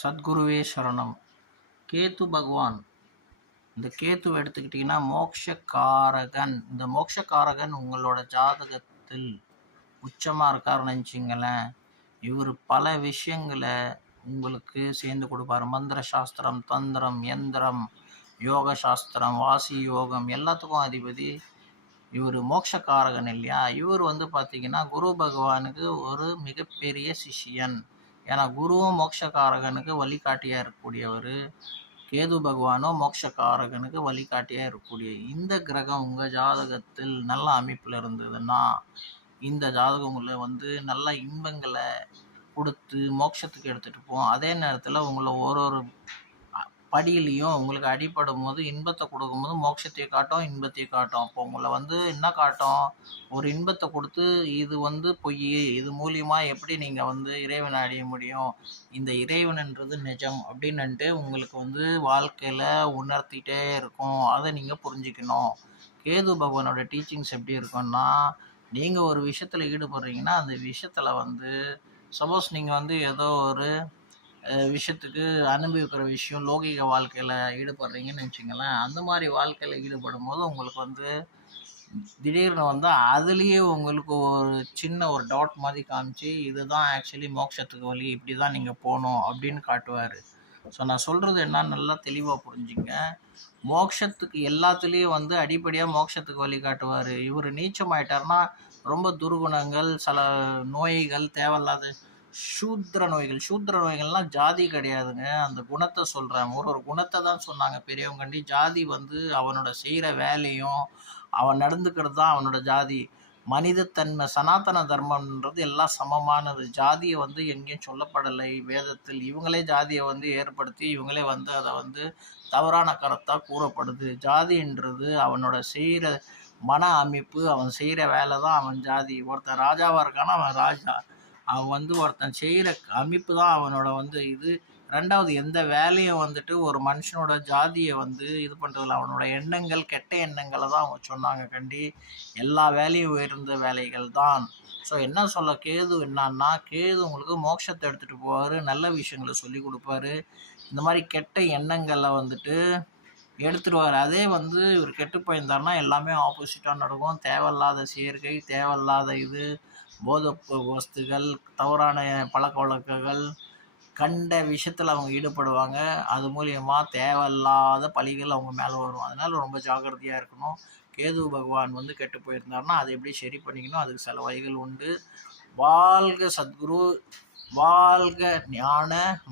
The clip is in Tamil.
சத்குருவே சரணம். கேத்து பகவான், இந்த கேத்துவை எடுத்துக்கிட்டிங்கன்னா மோட்சக்காரகன். இந்த மோட்சக்காரகன் உங்களோட ஜாதகத்தில் உச்சமாக இருக்காருன்னு நினச்சிங்களேன், இவர் பல விஷயங்களை உங்களுக்கு சேர்ந்து கொடுப்பாரு. மந்திர சாஸ்திரம், தந்திரம், யந்திரம், யோக சாஸ்திரம், வாசி யோகம் எல்லாத்துக்கும் அதிபதி இவர் மோட்சக்காரகன் இல்லையா. இவர் பார்த்திங்கன்னா குரு பகவானுக்கு ஒரு மிகப்பெரிய சிஷியன். ஏன்னா குருவும் மோட்சக்காரகனுக்கு வழிகாட்டியாக இருக்கக்கூடியவர், கேது பகவானும் மோட்சக்காரகனுக்கு வழிகாட்டியாக இருக்கக்கூடிய இந்த கிரகம் உங்கள் ஜாதகத்தில் நல்ல அமைப்பில் இருந்ததுன்னா இந்த ஜாதகங்களில் நல்ல இன்பங்களை கொடுத்து மோட்சத்துக்கு எடுத்துகிட்டு போவோம். அதே நேரத்தில் உங்களை ஒரு படியிலையும் உங்களுக்கு அடிப்படும் போது இன்பத்தை கொடுக்கும்போது மோட்சத்தை காட்டும், இன்பத்தை காட்டும். அப்போ உங்களை என்ன காட்டும், ஒரு இன்பத்தை கொடுத்து இது பொய், இது மூலியமாக எப்படி நீங்கள் இறைவனை அடைய முடியும், இந்த இறைவன்ன்றது நிஜம் அப்படின்னுட்டு உங்களுக்கு வாழ்க்கையில் உணர்த்திட்டே இருக்கும். அதை நீங்கள் புரிஞ்சுக்கணும். கேது பகவானோட டீச்சிங்ஸ் எப்படி இருக்குன்னா, நீங்கள் ஒரு விஷயத்தில் ஈடுபடுறீங்கன்னா அந்த விஷயத்தில் சப்போஸ் நீங்கள் ஏதோ ஒரு விஷயத்துக்கு அனுபவிக்கிற விஷயம் லௌகிக வாழ்க்கையில் ஈடுபடுறீங்கன்னு வச்சுங்களேன். அந்த மாதிரி வாழ்க்கையில் ஈடுபடும் போது உங்களுக்கு திடீர்னு அதுலேயே உங்களுக்கு ஒரு சின்ன ஒரு டவுட் மாதிரி காமிச்சு, இதுதான் ஆக்சுவலி மோட்சத்துக்கு வழி, இப்படி தான் நீங்கள் போகணும் அப்படின்னு காட்டுவார். ஸோ நான் சொல்கிறது என்ன, நல்லா தெளிவாக புரிஞ்சுங்க. மோட்சத்துக்கு எல்லாத்துலேயும் அடிப்படையாக மோட்சத்துக்கு வழி காட்டுவார். இவர் நீச்சமாயிட்டார்னா ரொம்ப துர்குணங்கள், சில நோய்கள், தேவையில்லாத சூத்திர நோய்கள்லாம் ஜாதி கிடையாதுங்க. அந்த குணத்தை சொல்கிறேன். ஒரு குணத்தை தான் சொன்னாங்க பெரியவங்கண்டி. ஜாதி அவனோட செய்கிற வேலையும் அவன் நடந்துக்கிறது தான் அவனோட ஜாதி. மனிதத்தன்மை, சனாதன தர்மம்ன்றது எல்லாம் சமமானது. ஜாதியை எங்கேயும் சொல்லப்படலை வேதத்தில். இவங்களே ஜாதியை ஏற்படுத்தி இவங்களே அதை தவறான கருத்தாக கூறப்படுது. ஜாதின்றது அவனோட செய்கிற மன அமைப்பு, அவன் செய்கிற வேலை தான் அவன் ஜாதி. ஒருத்தன் ராஜாவாக இருக்கானா அவன் ராஜா. அவன் ஒருத்தன் செய்கிற அமைப்பு தான் அவனோட இது. ரெண்டாவது, எந்த வேலையும் ஒரு மனுஷனோட ஜாதியை இது பண்ணுறதில்ல. அவனோட எண்ணங்கள், கெட்ட எண்ணங்களை தான் அவங்க சொன்னாங்க கண்டி. எல்லா வேலையும் உயர்ந்த வேலைகள் தான். ஸோ என்ன சொல்ல, கேது என்னன்னா, கேது உங்களுக்கு மோட்சத்தை எடுத்துகிட்டு போவார், நல்ல விஷயங்களை சொல்லி கொடுப்பாரு. இந்த மாதிரி கெட்ட எண்ணங்களை எடுத்துடுவார். அதே இவர் கெட்டு போயிருந்தாருன்னா எல்லாமே ஆப்போசிட்டாக நடக்கும். தேவையில்லாத சேர்க்கை, தேவையில்லாத போதை வஸ்துகள், தவறான பழக்க வழக்கங்கள், கண்ட விஷயத்தில் அவங்க ஈடுபடுவாங்க. அது மூலியமாக தேவையில்லாத பழிகள் அவங்க மேலே வரும். அதனால் ரொம்ப ஜாக்கிரதையாக இருக்கணும். கேது பகவான் கெட்டு போயிருந்தாருன்னா அதை எப்படி சரி பண்ணிக்கணும், அதுக்கு சில வழிகள் உண்டு. வாழ்க சத்குரு, வாழ்க ஞான